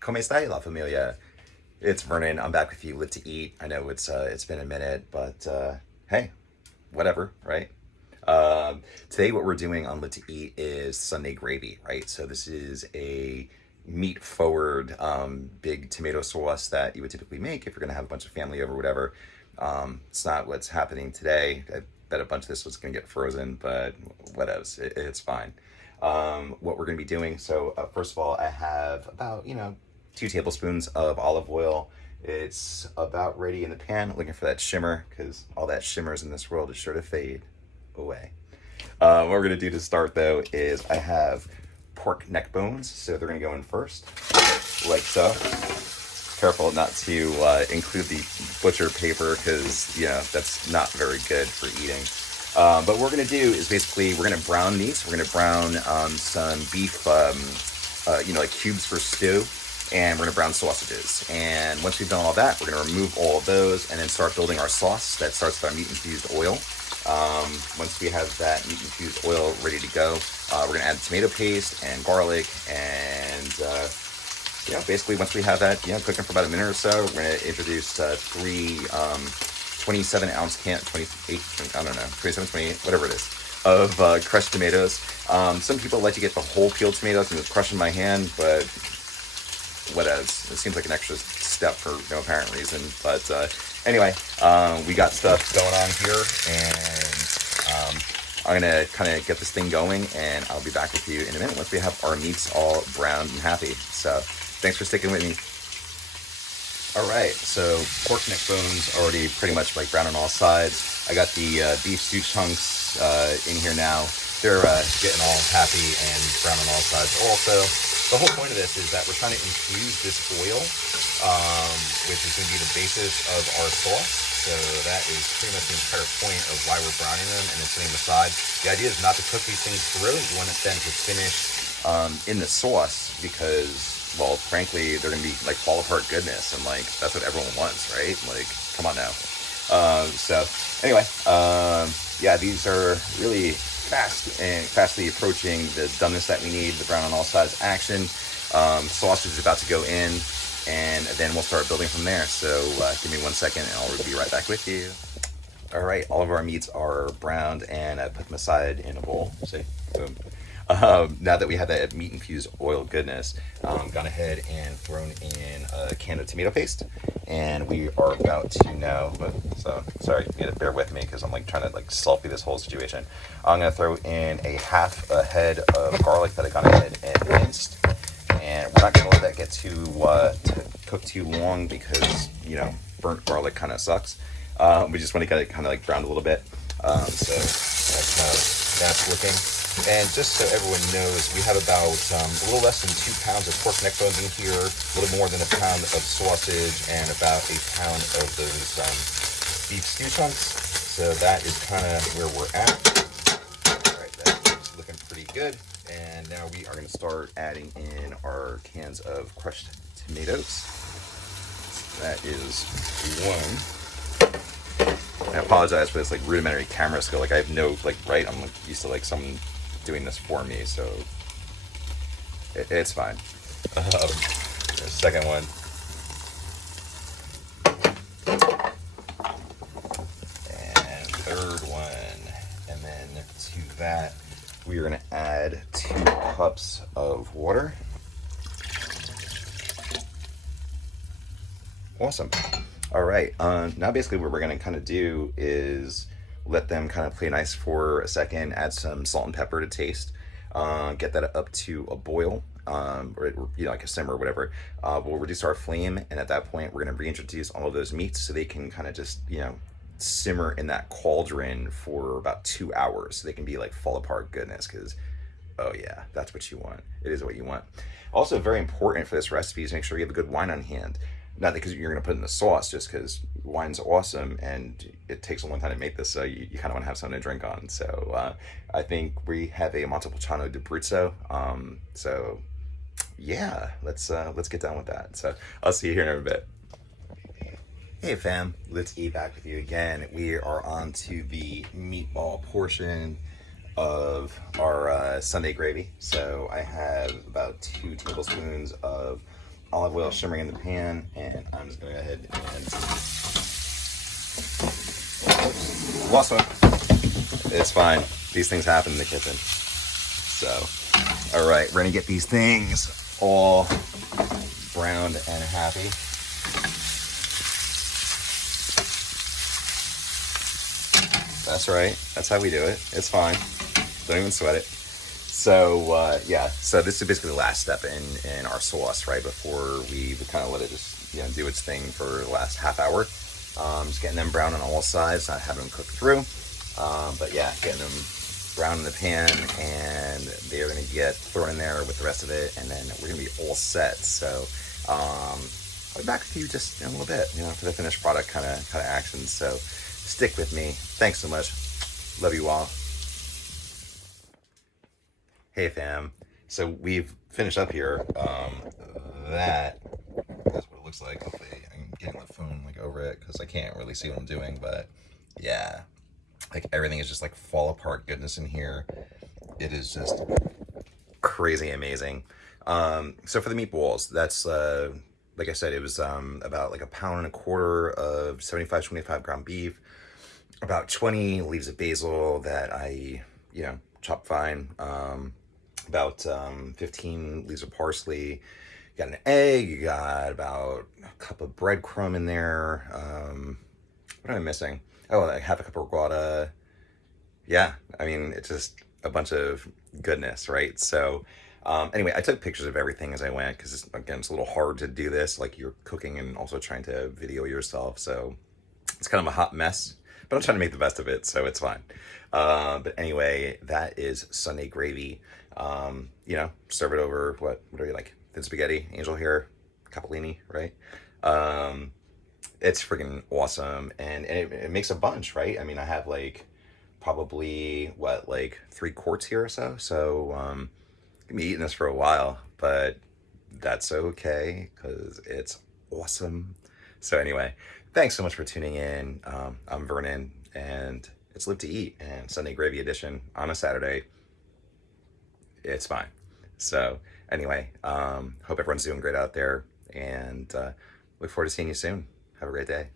Come stai, la familia? It's Vernon. I'm back with you. Live to Eat. I know it's been a minute, but hey, whatever, right? Today, what we're doing on Live to Eat is Sunday gravy, right? So this is a meat forward big tomato sauce that you would typically make if you're gonna have a bunch of family over, whatever. It's not what's happening today. I bet a bunch of this was gonna get frozen, but whatevs. It's fine. What we're going to be doing. So first of all, I have about 2 tablespoons of olive oil. It's about ready in the pan. Looking for that shimmer because all that shimmers in this world is sure to fade away. What we're going to do to start though is I have pork neck bones, so they're going to go in first, like so. Careful not to include the butcher paper because that's not very good for eating. But what we're going to do is basically we're going to brown these. We're going to brown some beef, like cubes for stew, and we're going to brown sausages. And once we've done all that, we're going to remove all of those and then start building our sauce that starts with our meat-infused oil. Once we have that meat-infused oil ready to go, we're going to add tomato paste and garlic and... basically once we have that, cooking for about a minute or so, we're going to introduce three 27-ounce can, 28, I don't know, 27, 28, whatever it is, of crushed tomatoes. Some people like to get the whole peeled tomatoes and just crush in my hand, but whatever. It seems like an extra step for no apparent reason. But anyway, we got stuff going on here, and I'm going to kind of get this thing going, and I'll be back with you in a minute once we have our meats all browned and happy. So thanks for sticking with me. All right, so pork neck bones already pretty much like brown on all sides. I got the beef stew chunks in here now. They're getting all happy and brown on all sides. Also, the whole point of this is that we're trying to infuse this oil, which is going to be the basis of our sauce. So that is pretty much the entire point of why we're browning them and then setting them aside. The idea is not to cook these things through. You want them to finish in the sauce because... well, frankly, they're going to be like fall apart goodness, and like that's what everyone wants, right? Like, come on now. So anyway, these are really fastly approaching the doneness that we need, the brown on all sides action. Sausage is about to go in, and then we'll start building from there. So give me 1 second, and I'll be right back with you. All right, all of our meats are browned, and I put them aside in a bowl. See, boom. Now that we have that meat-infused oil goodness, gone ahead and thrown in a can of tomato paste, and we are about to now. So sorry, you gotta bear with me because I'm like trying to like selfie this whole situation. I'm gonna throw in a half a head of garlic that I gone ahead and minced, and we're not gonna let that get to cook too long because burnt garlic kind of sucks. We just want to get it kind of like browned a little bit. So that's how that's looking. And just so everyone knows, we have about a little less than 2 pounds of pork neck bones in here, a little more than a pound of sausage, and about a pound of those beef stew chunks. So that is kind of where we're at. All right, that's looking pretty good. And now we are going to start adding in our cans of crushed tomatoes. That is one. I apologize for this like rudimentary camera skill. Like I have no I'm like used to like someone doing this for me, so it's fine. Second one. And third one. And then to that, we are going to add 2 cups of water. Awesome. All right. Now basically what we're going to kind of do is let them kind of play nice for a second, add some salt and pepper to taste, get that up to a boil, or like a simmer or whatever. We'll reduce our flame, and at that point, we're going to reintroduce all of those meats so they can kind of just, simmer in that cauldron for about 2 hours so they can be like fall apart goodness because, oh yeah, that's what you want. It is what you want. Also very important for this recipe is make sure you have a good wine on hand. Not because you're going to put it in the sauce, just because wine's awesome and it takes a long time to make this, so you kind of want to have something to drink on. So I think we have a Montepulciano d'Abruzzo. So yeah, let's get done with that. So I'll see you here in a bit. Hey fam, let's eat back with you again. We are on to the meatball portion of our Sunday gravy. So I have about 2 tablespoons of olive oil shimmering in the pan, and I'm just gonna go ahead and lost one. It's fine. These things happen in the kitchen. So, all right, we're gonna get these things all browned and happy. That's right. That's how we do it. It's fine. Don't even sweat it. So yeah, so this is basically the last step in our sauce, right? Before we kind of let it just do its thing for the last half hour. Just getting them brown on all sides, not having them cook through. But yeah, getting them brown in the pan, and they're gonna get thrown in there with the rest of it, and then we're gonna be all set. So I'll be back with you just in a little bit, for the finished product kind of action. So stick with me. Thanks so much. Love you all. Hey fam. So we've finished up here. That's what it looks like. Hopefully I'm getting the phone like over it because I can't really see what I'm doing, but yeah. Like everything is just like fall apart goodness in here. It is just crazy amazing. So for the meatballs, that's like I said, it was about like a pound and a quarter of 75 ground beef, about 20 leaves of basil that I, chopped fine, about 15 leaves of parsley. You got an egg, you got about a cup of breadcrumb in there. What am I missing? Oh, like half a cup of ricotta. Yeah, I mean, it's just a bunch of goodness, right? So, anyway, I took pictures of everything as I went because, again, it's a little hard to do this. Like, you're cooking and also trying to video yourself. So, it's kind of a hot mess, but I'm trying to make the best of it, so it's fine. But anyway, that is Sunday gravy. Serve it over, what are you like? Thin spaghetti, angel hair, capellini, right? It's freaking awesome, and it makes a bunch, right? I mean, I have like probably like 3 quarts here or so. So gonna be eating this for a while, but that's okay because it's awesome. So anyway, thanks so much for tuning in. I'm Vernon, and it's Live to Eat and Sunday Gravy Edition on a Saturday. It's fine. So anyway, hope everyone's doing great out there, and look forward to seeing you soon. Have a great day.